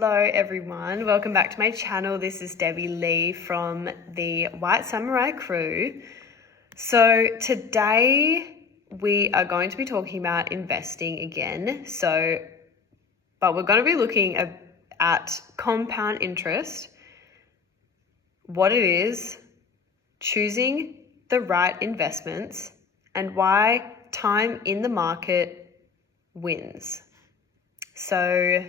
Hello everyone, welcome back to my channel. This is Debbie Lee from the White Samurai crew. So today we are going to be talking about investing again. But we're going to be looking at compound interest, what it is, choosing the right investments, and why time in the market wins. So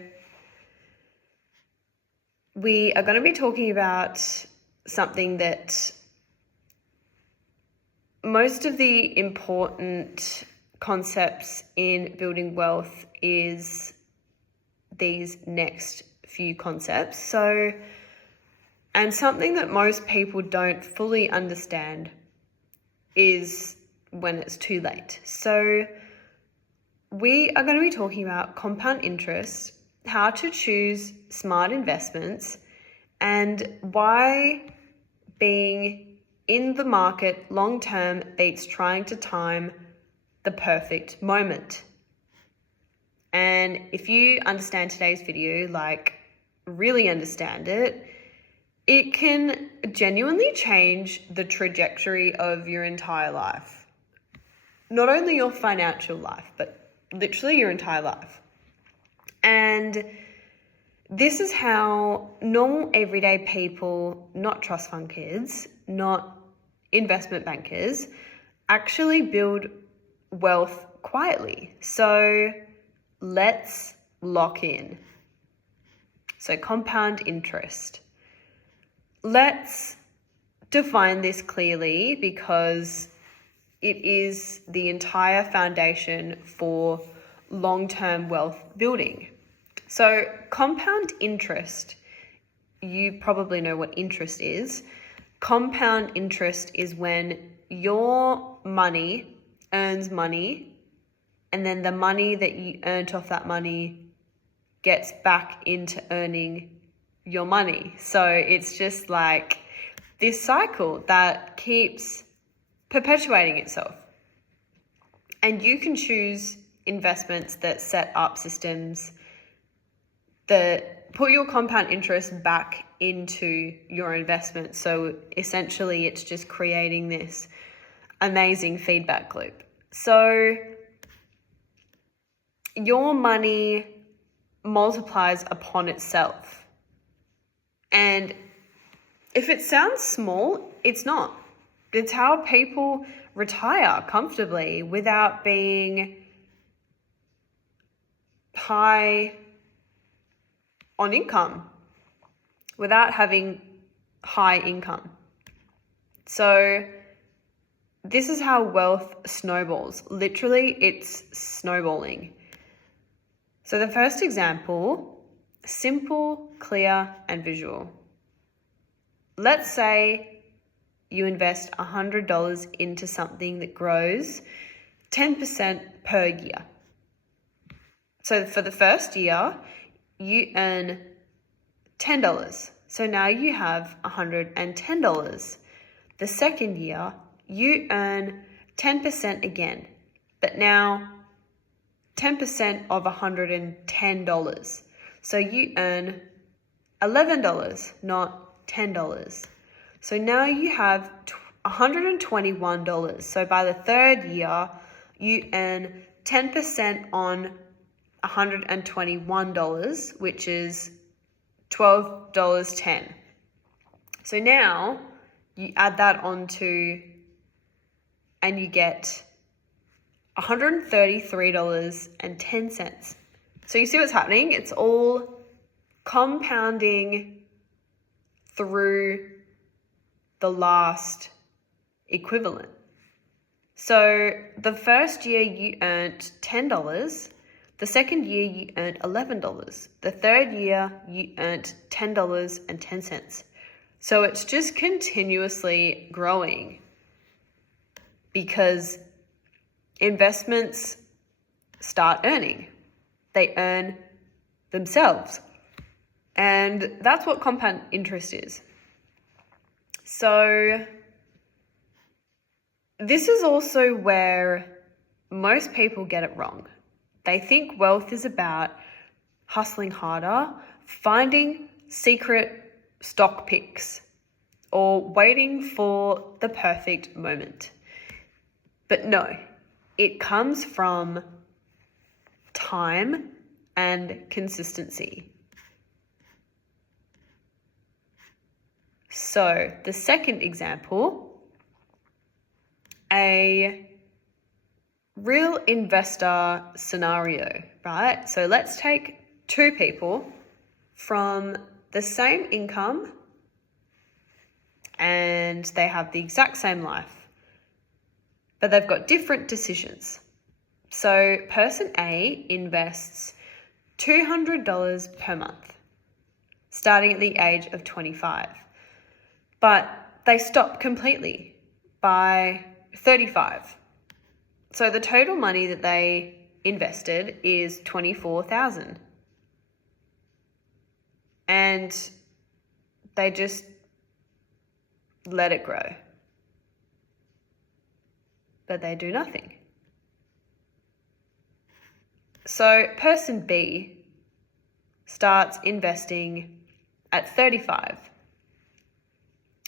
we are going to be talking about something that most of the important concepts in building wealth is these next few concepts. And something that most people don't fully understand is when it's too late. So we are going to be talking about compound interest, how to choose smart investments, and why being in the market long term beats trying to time the perfect moment. And if you understand today's video, really understand it, it can genuinely change the trajectory of your entire life. Not only your financial life, but literally your entire life. And this is how normal everyday people, not trust fund kids, not investment bankers, actually build wealth quietly. So let's lock in. So compound interest. Let's define this clearly because it is the entire foundation for long-term wealth building. So compound interest, you probably know what interest is. Compound interest is when your money earns money, and then the money that you earned off that money gets back into earning your money. So it's just like this cycle that keeps perpetuating itself. And you can choose investments that set up systems that put your compound interest back into your investment. So essentially it's just creating this amazing feedback loop. So your money multiplies upon itself. And if it sounds small, it's not. It's how people retire comfortably without being high on income, without having high income. So this is how wealth snowballs. Literally, it's snowballing. So the first example, simple, clear, and visual. Let's say you invest $100 into something that grows 10% per year. So for the first year, you earn $10. So now you have $110. The second year, you earn 10% again, but now 10% of $110. So you earn $11, not $10. So now you have $121. So by the third year, you earn 10% on $121, which is $12.10. So now you add that onto and you get $133.10. So you see what's happening? It's all compounding through the last equivalent. So the first year you earned $10. The second year you earned $11. The third year you earned $10.10. So it's just continuously growing because investments start earning. They earn themselves. And that's what compound interest is. So this is also where most people get it wrong. They think wealth is about hustling harder, finding secret stock picks or waiting for the perfect moment. But no, it comes from time and consistency. So the second example, a real investor scenario, right? So let's take two people from the same income and they have the exact same life, but they've got different decisions. So person A invests $200 per month, starting at the age of 25, but they stop completely by 35. So the total money that they invested is $24,000. And they just let it grow. But they do nothing. So person B starts investing at 35.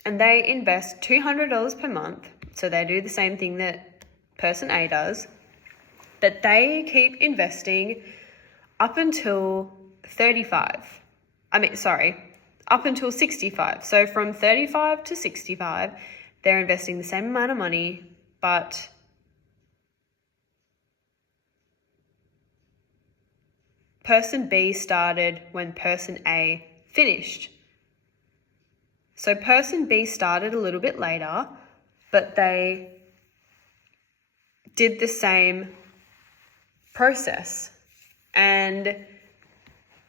And they invest $200 per month. So they do the same thing that person A does. But they keep investing up until 65. So from 35 to 65, they're investing the same amount of money, but person B started when person A finished. So person B started a little bit later, but they did the same process. And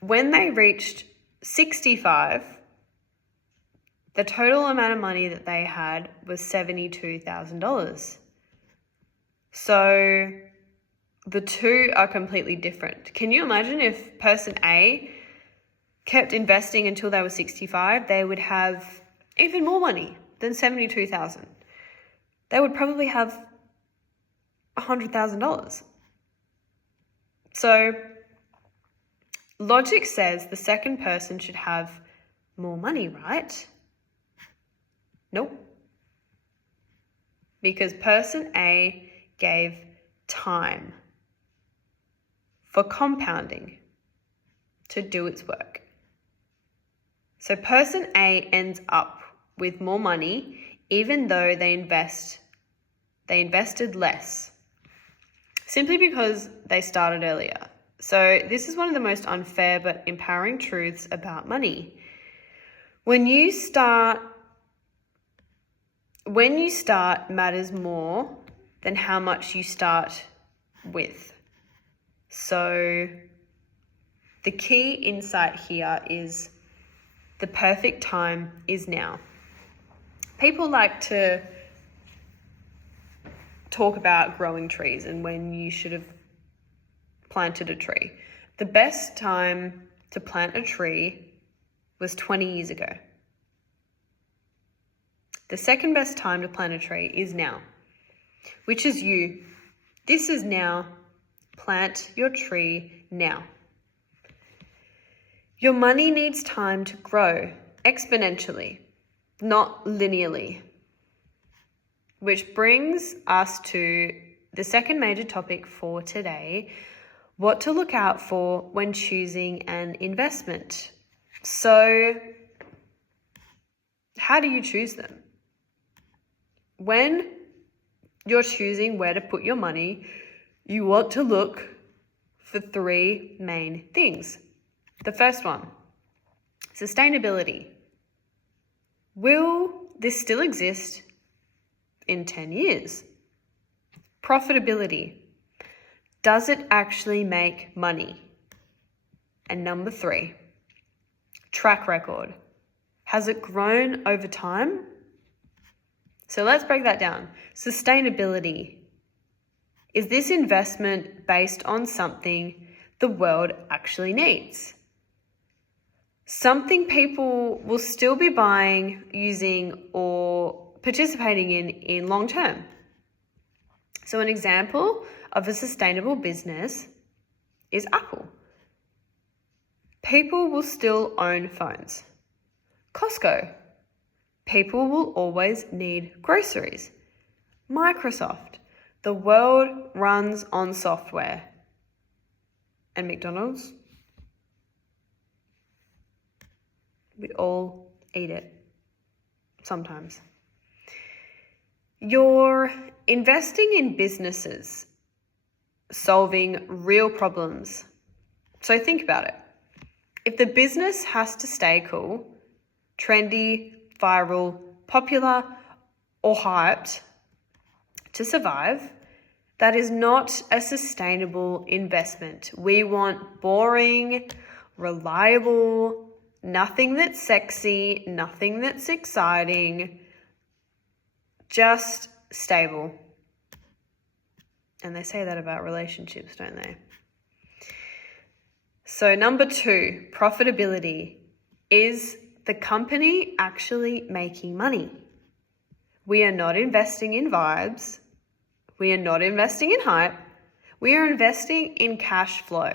when they reached 65, the total amount of money that they had was $72,000. So the two are completely different. Can you imagine if person A kept investing until they were 65, they would have even more money than $72,000. They would probably have $100,000. So logic says the second person should have more money, right? Nope. Because person A gave time for compounding to do its work. So person A ends up with more money even though they invested less, simply because they started earlier. So this is one of the most unfair but empowering truths about money. When you start matters more than how much you start with. So the key insight here is the perfect time is now. People like to talk about growing trees and when you should have planted a tree. The best time to plant a tree was 20 years ago. The second best time to plant a tree is now, which is you. This is now. Plant your tree now. Your money needs time to grow exponentially, not linearly. Which brings us to the second major topic for today, what to look out for when choosing an investment. So, how do you choose them? When you're choosing where to put your money, you want to look for three main things. The first one, sustainability. Will this still exist in 10 years? Profitability. Does it actually make money? And number 3, track record. Has it grown over time? So let's break that down. Sustainability. Is this investment based on something the world actually needs? Something people will still be buying, using, or participating in long term. So an example of a sustainable business is Apple. People will still own phones. Costco. People will always need groceries. Microsoft. The world runs on software. And McDonald's. We all eat it. Sometimes. You're investing in businesses, solving real problems. So think about it. If the business has to stay cool, trendy, viral, popular, or hyped to survive, that is not a sustainable investment. We want boring, reliable, nothing that's sexy, nothing that's exciting, just stable. And they say that about relationships, don't they? So 2, profitability. Is the company actually making money? We are not investing in vibes. We are not investing in hype. We are investing in cash flow.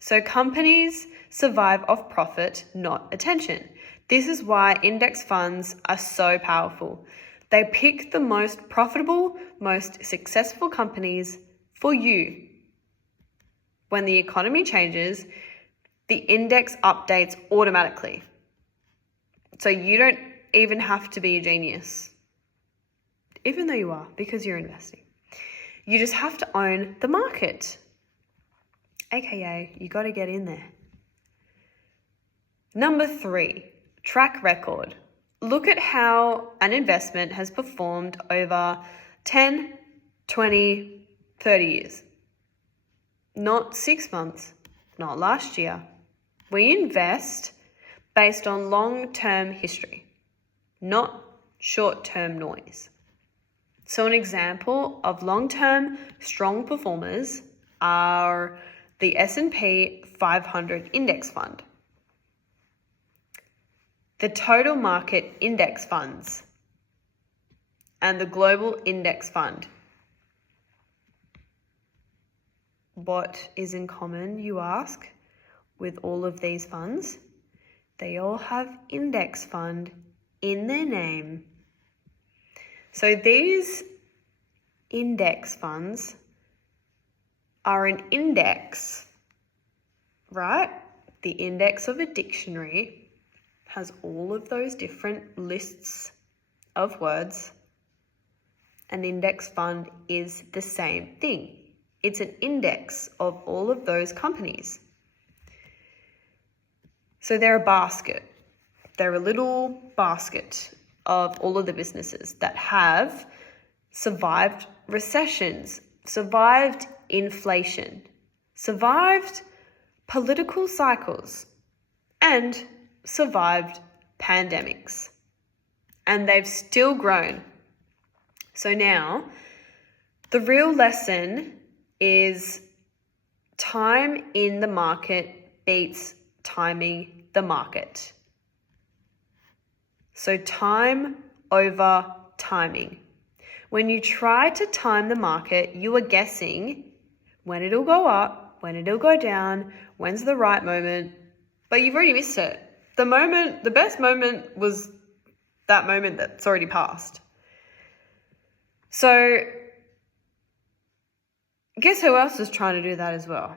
So companies survive off profit, not attention. This is why index funds are so powerful. They pick the most profitable, most successful companies for you. When the economy changes, the index updates automatically. So you don't even have to be a genius, even though you are, because you're investing. You just have to own the market. AKA, you got to get in there. 3, track record. Look at how an investment has performed over 10, 20, 30 years. Not 6 months, not last year. We invest based on long-term history, not short-term noise. So an example of long-term strong performers are the S&P 500 Index Fund, the Total Market Index Funds, and the Global Index Fund. What is in common, you ask, with all of these funds? They all have index fund in their name. So these index funds are an index, right? The index of a dictionary has all of those different lists of words. An index fund is the same thing. It's an index of all of those companies. So they're a basket. They're a little basket of all of the businesses that have survived recessions, survived inflation, survived political cycles, and survived pandemics. And they've still grown. So now, the real lesson is time in the market beats timing the market. So time over timing. When you try to time the market, you are guessing when it'll go up, when it'll go down, when's the right moment, but you've already missed it. The best moment was that moment that's already passed. So guess who else is trying to do that as well?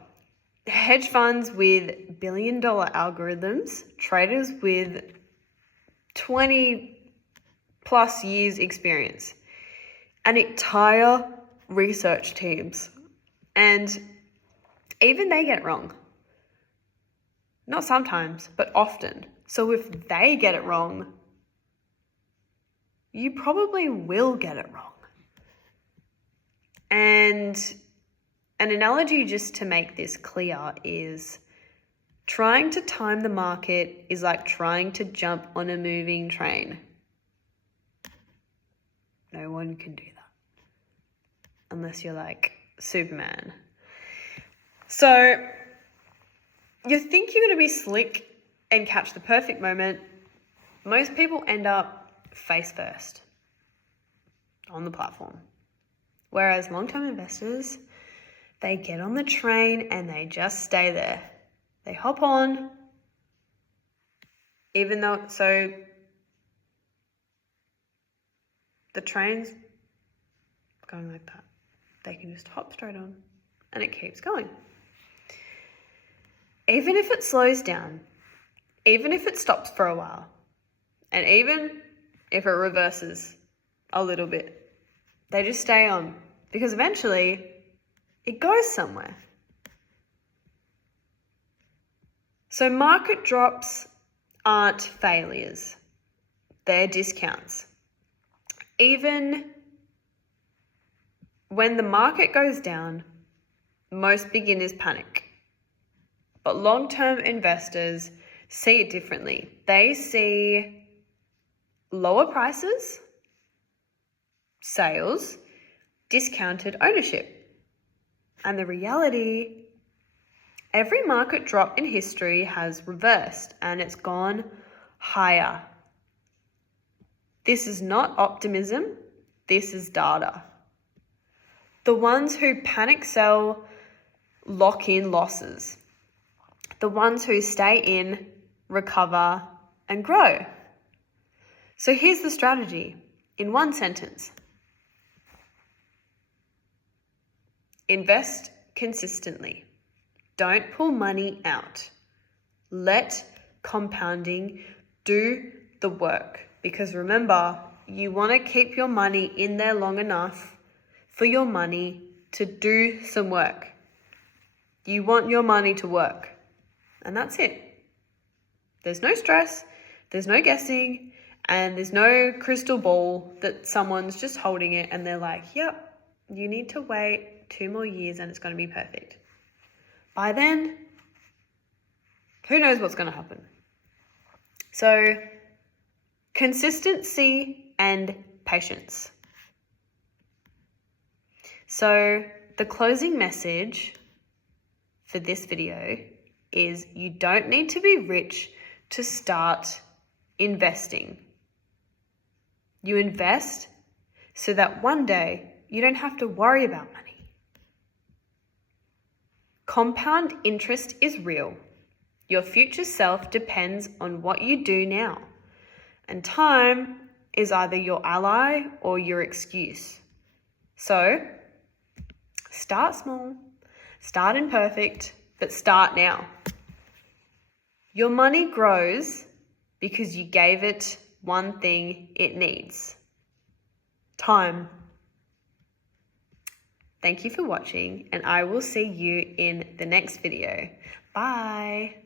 Hedge funds with billion-dollar algorithms, traders with 20 plus years experience, and entire research teams. And even they get it wrong. Not sometimes, but often. So if they get it wrong, you probably will get it wrong. And an analogy just to make this clear is trying to time the market is like trying to jump on a moving train. No one can do that unless you're like Superman. So you think you're going to be slick and catch the perfect moment. Most people end up face first on the platform. Whereas long-term investors, they get on the train and they just stay there. They hop on, even though, so the train's going like that. They can just hop straight on and it keeps going. Even if it slows down, even if it stops for a while, and even if it reverses a little bit, they just stay on because eventually it goes somewhere. So market drops aren't failures, they're discounts. Even when the market goes down, most beginners panic. But long-term investors see it differently. They see lower prices, sales, discounted ownership. And the reality, every market drop in history has reversed and it's gone higher. This is not optimism, this is data. The ones who panic sell lock in losses. The ones who stay in, recover, and grow. So here's the strategy in one sentence. Invest consistently. Don't pull money out. Let compounding do the work. Because remember, you want to keep your money in there long enough for your money to do some work. You want your money to work. And that's it. There's no stress, there's no guessing, and there's no crystal ball that someone's just holding it and they're like, yep, you need to wait 2 more years and it's going to be perfect. By then, who knows what's going to happen? So, consistency and patience. So, the closing message for this video is you don't need to be rich to start investing. You invest so that one day you don't have to worry about money. Compound interest is real. Your future self depends on what you do now. And time is either your ally or your excuse. So, start small, start imperfect, but start now. Your money grows because you gave it one thing it needs: time. Thank you for watching, and I will see you in the next video. Bye.